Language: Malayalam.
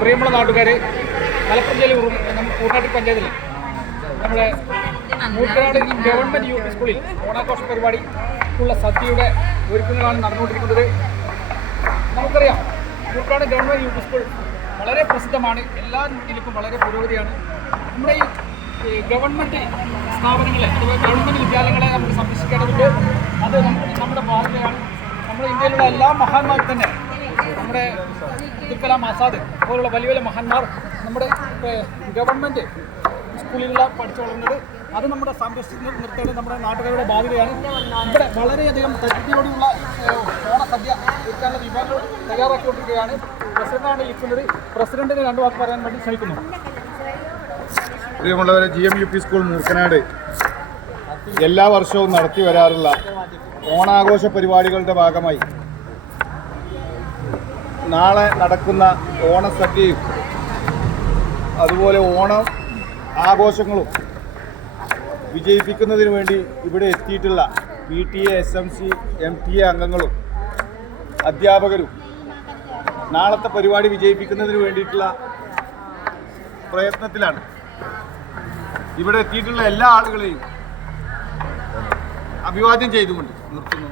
പ്രിയമുള്ള നാട്ടുകാർ, മലപ്പുറം ജില്ലയിൽ കൂട്ടാട്ടി പഞ്ചായത്തിൽ നമ്മുടെ മൂർക്കനാട് ഗവൺമെൻറ് യു പി സ്കൂളിൽ ഓണാഘോഷ പരിപാടി ഉള്ള സദ്യയുടെ ഒരുക്കങ്ങളാണ് നടന്നുകൊണ്ടിരിക്കുന്നത്. നമുക്കറിയാം, Moorkanad government U P school വളരെ പ്രസിദ്ധമാണ്, എല്ലാ രീതിയിലും വളരെ പുരോഗതിയാണ്. നമ്മുടെ ഈ ഗവൺമെൻറ് സ്ഥാപനങ്ങളെ, അതുപോലെ ഗവൺമെൻറ് വിദ്യാലയങ്ങളെ നമുക്ക് സംരക്ഷിക്കേണ്ടതുണ്ട്. അത് നമ്മുടെ ബാധ്യതയാണ്. നമ്മുടെ ഇന്ത്യയിലുള്ള എല്ലാ മഹാന്മാരും തന്നെ, നമ്മുടെ അബ്ദുൽ കലാം ആസാദ് പോലുള്ള വലിയ വലിയ മഹാന്മാർ നമ്മുടെ ഗവൺമെൻറ് സ്കൂളിലുള്ള പഠിച്ചു വളർന്നത്, അത് നമ്മുടെ സംരക്ഷിച്ച് നിർത്തേണ്ടത് നമ്മുടെ നാട്ടുകാരുടെ ബാധ്യതയാണ്. ഇവിടെ വളരെയധികം തൃപ്തിയോടെയുള്ള ഓണസദ്യ ഒരുക്കാനുള്ള വിഭവങ്ങൾ തയ്യാറാക്കിക്കൊണ്ടിരിക്കുകയാണ്. പ്രസിഡന്റാണ് ഇരിക്കുന്നത്. പ്രസിഡന്റിന് രണ്ടു വാക്ക് പറയാൻ വേണ്ടി ശ്രമിക്കുന്നു. പ്രിയമുള്ളവരെ, GM UP സ്കൂൾ മൂർക്കനാട് എല്ലാ വർഷവും നടത്തി വരാറുള്ള ഓണാഘോഷ പരിപാടികളുടെ ഭാഗമായി നാളെ നടക്കുന്ന ഓണസദ്യയും അതുപോലെ ഓണം ആഘോഷങ്ങളും വിജയിപ്പിക്കുന്നതിന് വേണ്ടി ഇവിടെ എത്തിയിട്ടുള്ള PTA, SMC, MTA അംഗങ്ങളും അധ്യാപകരും നാളത്തെ പരിപാടി വിജയിപ്പിക്കുന്നതിന് വേണ്ടിയിട്ടുള്ള പ്രയത്നത്തിലാണ്. ഇവിടെ എത്തിയിട്ടുള്ള എല്ലാ ആളുകളെയും അഭിവാദ്യം ചെയ്തുകൊണ്ട് നിർത്തുന്നു.